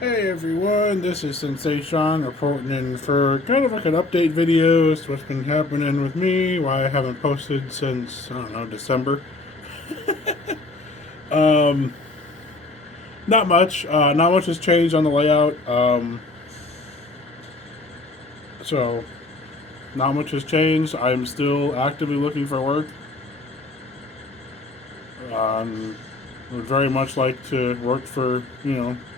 Hey everyone, this is Sensei Sean reporting in for kind of like an update video as to what's been happening with me, why I haven't posted since, I don't know, December. Um, not much has changed on the layout, so not much has changed. I'm still actively looking for work. Would very much like to work for,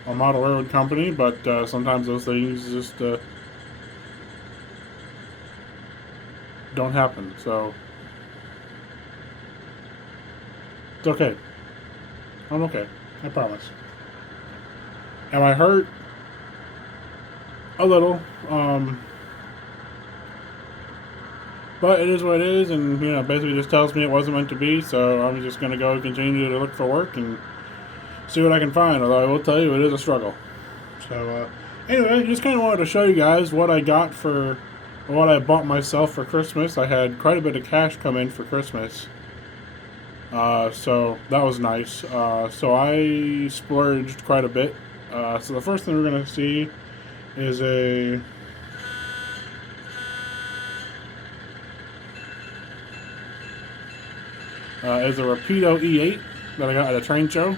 a model railroad company, but sometimes those things just don't happen, so it's okay. I'm okay. I promise. Am I hurt? A little. But it is what it is, and basically just tells me it wasn't meant to be. So I'm just gonna go continue to look for work and see what I can find. Although I will tell you, it is a struggle. So anyway, just kind of wanted to show you guys what I got for what I bought myself for Christmas. I had quite a bit of cash come in for Christmas, so that was nice. So I splurged quite a bit. So the first thing we're gonna see is a Rapido E8 that I got at a train show.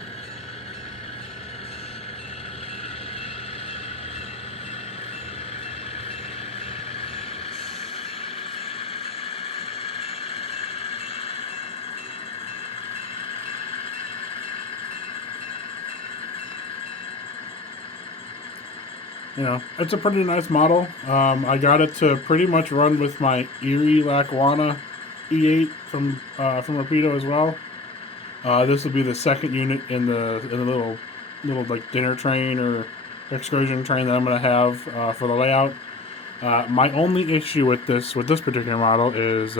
It's a pretty nice model. I got it to pretty much run with my Erie Lackawanna E8 from Rapido as well. This will be the second unit in the little like dinner train or excursion train that I'm gonna have for the layout. My only issue with this particular model is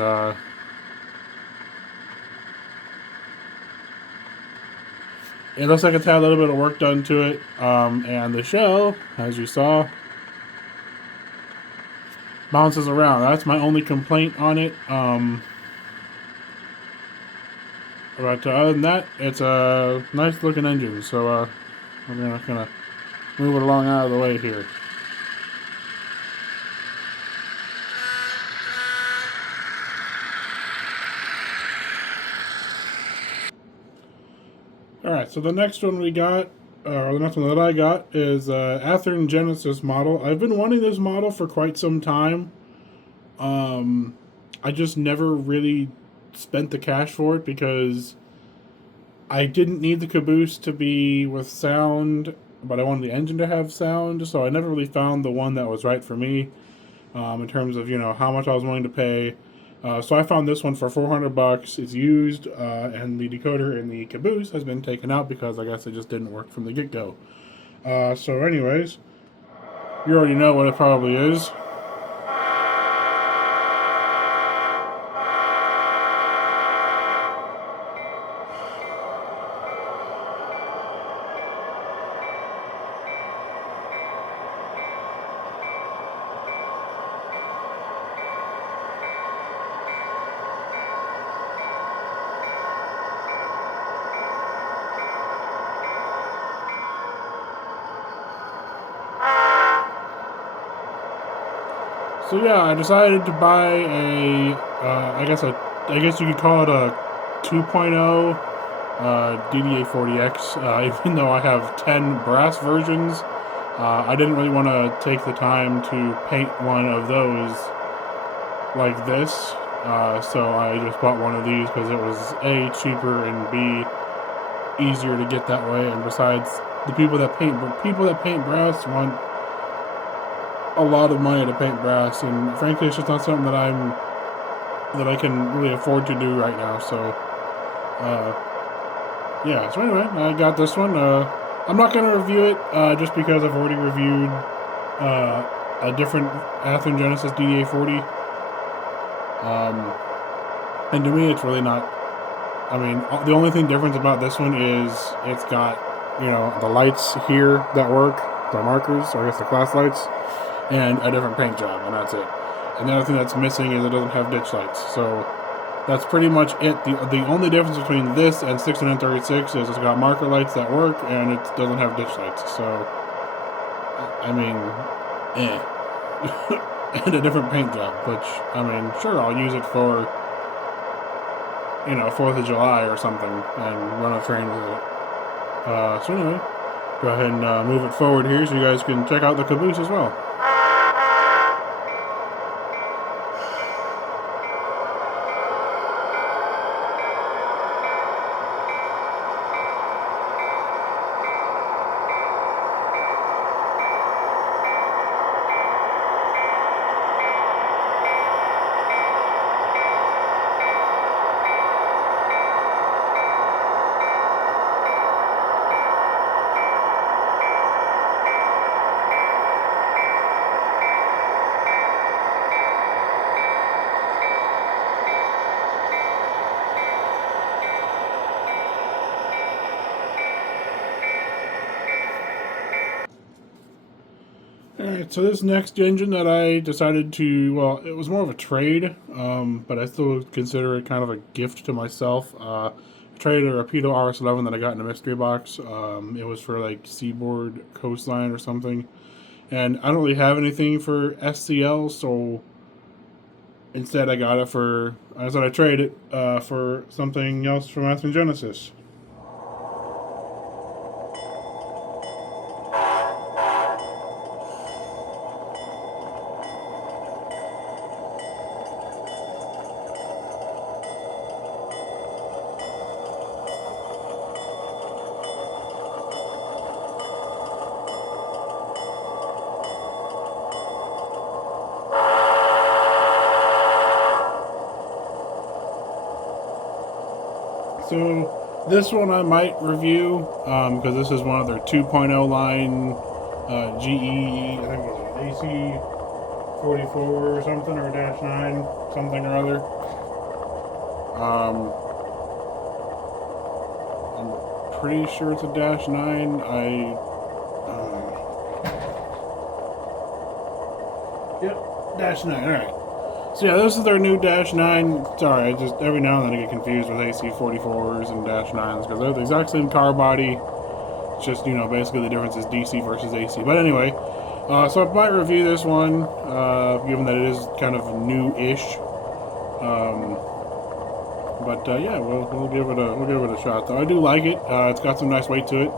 it looks like it's had a little bit of work done to it, and the shell, as you saw, bounces around. That's my only complaint on it. But other than that, it's a nice looking engine. So we're gonna move it along out of the way here. All right. So the next one we got, or the next one that I got, is Athearn Genesis model. I've been wanting this model for quite some time. I just never really spent the cash for it because I didn't need the caboose to be with sound, but I wanted the engine to have sound, so I never really found the one that was right for me in terms of how much I was willing to pay. So I found this one for $400. It's used, and the decoder in the caboose has been taken out because I guess it just didn't work from the get go. So, anyways, you already know what it probably is. So yeah, I decided to buy I guess you could call it a 2.0 DDA40X. Even though I have 10 brass versions, I didn't really want to take the time to paint one of those like this. So I just bought one of these because it was A, cheaper, and B, easier to get that way. And besides, the people that paint brass want a lot of money to paint brass, and frankly, it's just not something that I can really afford to do right now. So, yeah. So anyway, I got this one. I'm not gonna review it just because I've already reviewed a different Athearn Genesis DDA40. And to me, it's really not. I mean, the only thing different about this one is it's got the lights here that work, the markers, or I guess the class lights, and a different paint job, and that's it. And the other thing that's missing is it doesn't have ditch lights. So that's pretty much it. The only difference between this and 6936 is it's got marker lights that work, and it doesn't have ditch lights. So I mean, eh. And a different paint job, which, I mean, sure, I'll use it for, 4th of July or something and run a train with it. So anyway, go ahead and move it forward here so you guys can check out the caboose as well. Alright, so this next engine that I decided to, well, it was more of a trade, but I still consider it kind of a gift to myself. I traded a Rapido RS11 that I got in a mystery box. It was for like Seaboard Coastline or something. And I don't really have anything for SCL, so instead I got it for, I thought I'd trade it for something else from Aspen Genesis. So this one I might review because this is one of their 2.0 line GE, I think it was an AC 44 or something, or dash 9, something or other. I'm pretty sure it's a dash 9. Yep, dash 9, alright. So yeah, this is their new Dash 9. Sorry, I just every now and then I get confused with AC 44s and Dash 9s because they're the exact same car body. It's just, basically the difference is DC versus AC. But anyway, so I might review this one, given that it is kind of new-ish. But yeah, we'll give it a shot. Though I do like it. It's got some nice weight to it.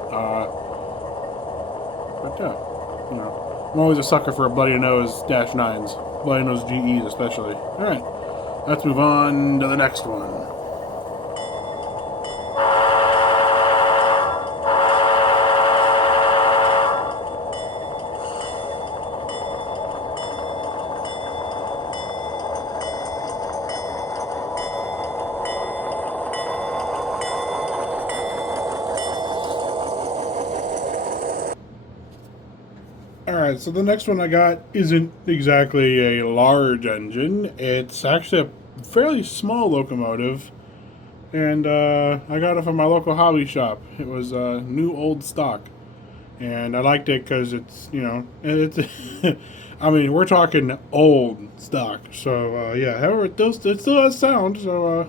But I'm always a sucker for a bloody nose Dash 9s. Bloody nose GEs especially. Alright, let's move on to the next one. Alright, so the next one I got isn't exactly a large engine. It's actually a fairly small locomotive. And I got it from my local hobby shop. It was new old stock. And I liked it because it's, I mean, we're talking old stock. So, yeah, however, it still has sound. So,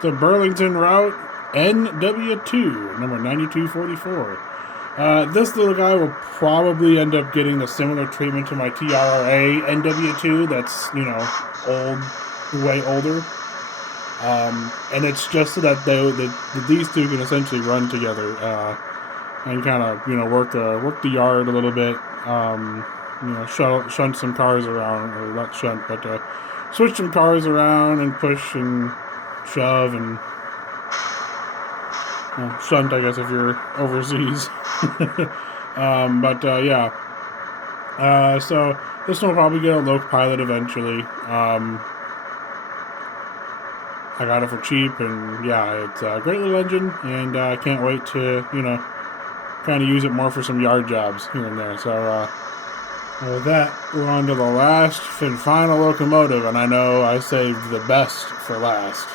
the Burlington Route NW2, number 9244. This little guy will probably end up getting a similar treatment to my TRRA NW2 that's, old, way older. And it's just so that these two can essentially run together and kind of, work the yard a little bit. Shunt some cars around, or not shunt, but switch some cars around and push and shove and shunt, I guess, if you're overseas. But yeah, So this one will probably get a local pilot eventually. I got it for cheap, and yeah, it's a great little engine, and I can't wait to, kind of use it more for some yard jobs here and there. So, with that, we're on to the last and final locomotive, and I know I saved the best for last.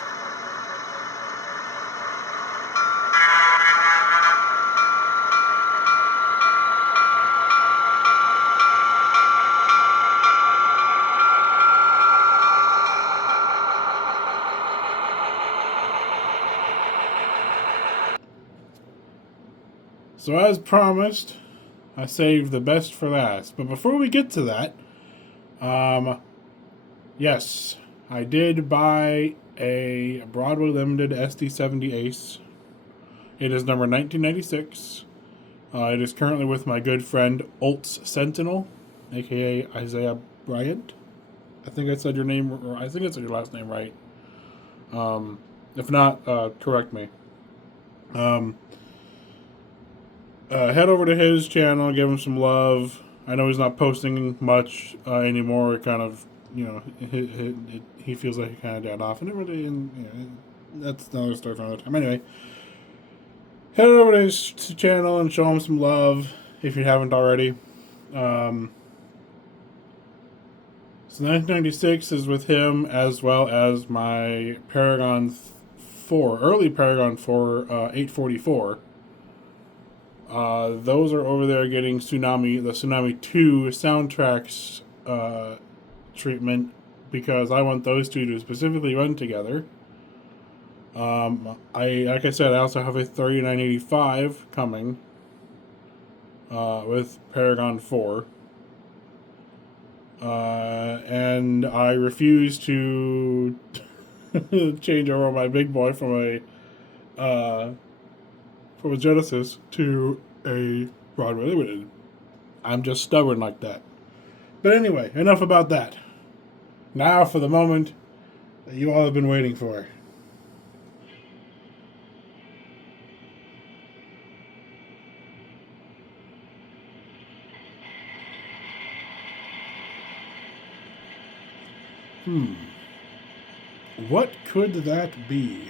So, as promised, I saved the best for last. But before we get to that, um, yes, I did buy a Broadway Limited SD70 Ace. It is number 1996. It is currently with my good friend Oltz Sentinel, aka Isaiah Bryant. I think I said your name, or I think I said your last name right. If not, correct me. Um, Head over to his channel, give him some love. I know he's not posting much anymore. Kind of, he feels like he kind of died off, and it really, that's another story for another time. Anyway, head over to his channel and show him some love if you haven't already. So 1996 is with him, as well as my Paragon 4, early Paragon 4 844. Those are over there getting the Tsunami 2 soundtracks treatment, because I want those two to specifically run together. Like I said, I also have a 3985 coming with Paragon 4. And I refuse to change over my big boy from a Genesis to a Broadway Limited. I'm just stubborn like that. But anyway, enough about that. Now for the moment that you all have been waiting for. What could that be?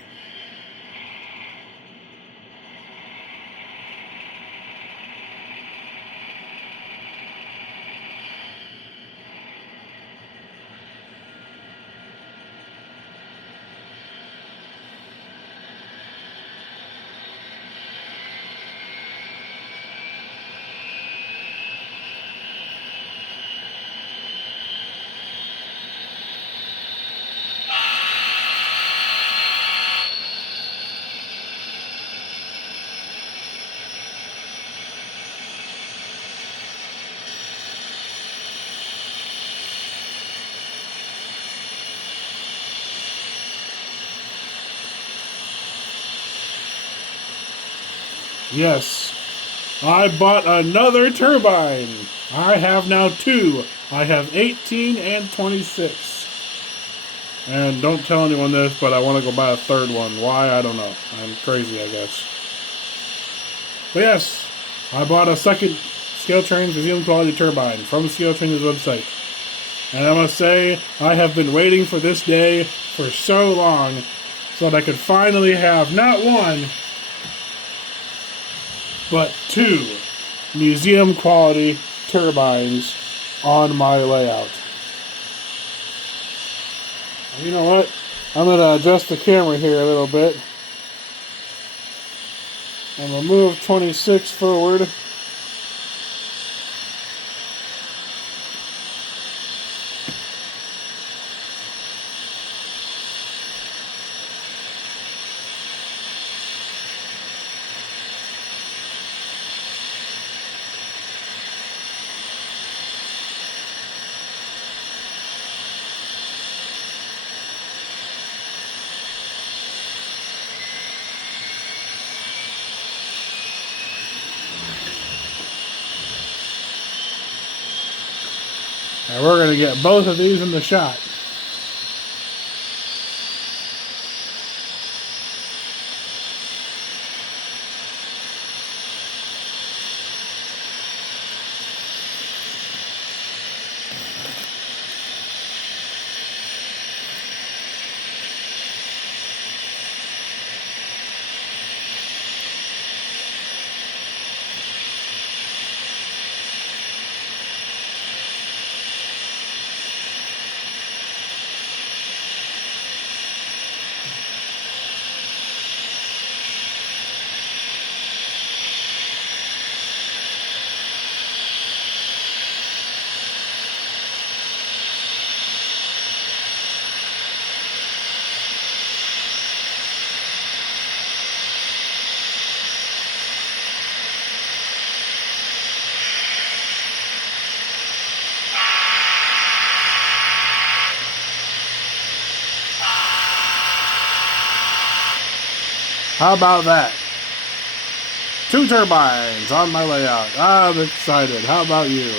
Yes, I bought another turbine. I have now two. I have 18 and 26. And don't tell anyone this, but I want to go buy a third one. Why? I don't know. I'm crazy, I guess. But yes, I bought a second Scale Trains Museum Quality Turbine from Scale Trains' website. And I must say, I have been waiting for this day for so long so that I could finally have not one, but two museum quality turbines on my layout. You know what? I'm going to adjust the camera here a little bit. And we'll move 26 forward. And we're going to get both of these in the shot. How about that? 2 turbines on my layout. I'm excited. How about you?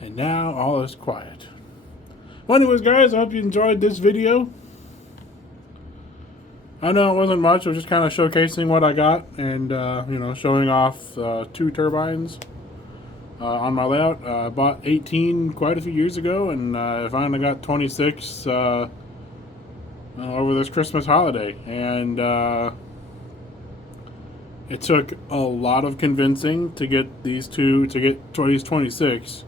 And now all is quiet. Well, anyways, guys, I hope you enjoyed this video. I know it wasn't much. It was just kind of showcasing what I got and, showing off 2 turbines on my layout. I bought 18 quite a few years ago, and I finally got 26 over this Christmas holiday. And it took a lot of convincing to get these 26.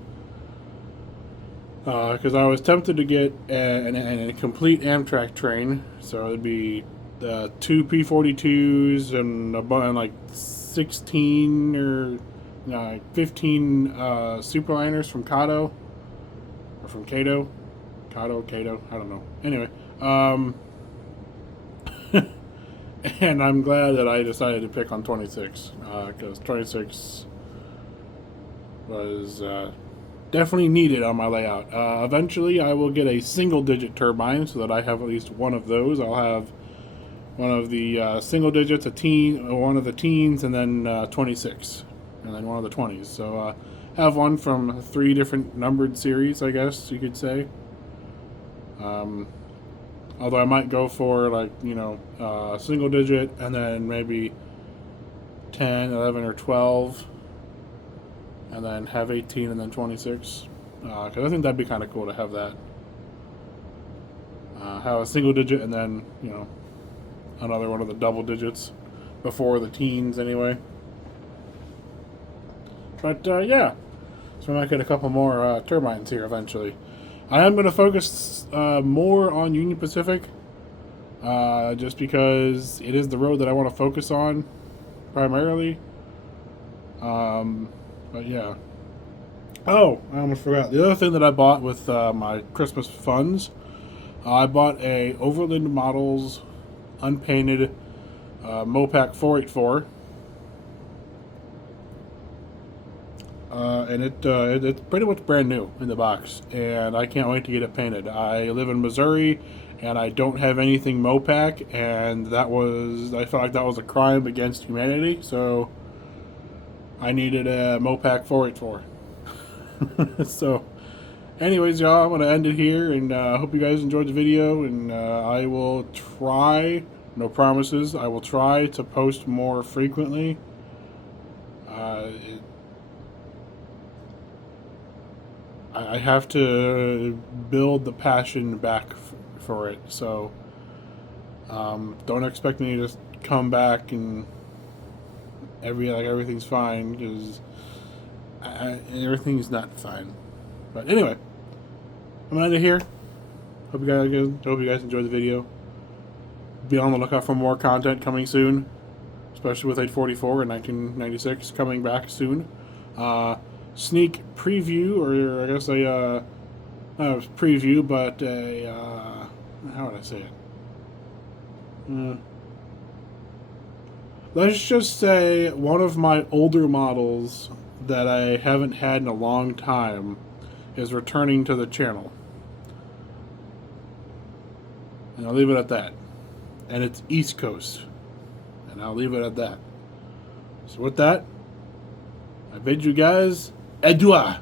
Because I was tempted to get a complete Amtrak train, so it'd be 2 P-42s and like 16 or 15 Superliners from Kato, or from Kato, I don't know. Anyway, and I'm glad that I decided to pick on 26, because 26 was definitely needed on my layout. Eventually, I will get a single-digit turbine so that I have at least one of those. I'll have one of the single digits, one of the teens, and then 26, and then one of the 20s. So have one from 3 different numbered series, I guess you could say. Although I might go for single digit and then maybe 10, 11, or 12. And then have 18 and then 26. Because I think that'd be kind of cool to have that. Have a single digit and then, another one of the double digits before the teens anyway. But, yeah. So I might get a couple more turbines here eventually. I am going to focus more on Union Pacific. Just because it is the road that I want to focus on primarily. But yeah. Oh, I almost forgot. The other thing that I bought with my Christmas funds, I bought a Overland Models unpainted Mopac 484. And it's pretty much brand new in the box, and I can't wait to get it painted. I live in Missouri, and I don't have anything Mopac, and I felt like that was a crime against humanity, so I needed a Mopac 484. So, anyways, y'all, I'm going to end it here, and I hope you guys enjoyed the video, and I will try, no promises, I will try to post more frequently. I have to build the passion back for it, so don't expect me to just come back and everything's fine, because everything's not fine. But anyway, I'm gonna end it here. Hope you guys enjoyed the video. Be on the lookout for more content coming soon, especially with 844 and 1996 coming back soon. Sneak preview, or I guess not a preview, but how would I say it? Let's just say one of my older models that I haven't had in a long time is returning to the channel. And I'll leave it at that. And it's East Coast. And I'll leave it at that. So with that, I bid you guys adieu.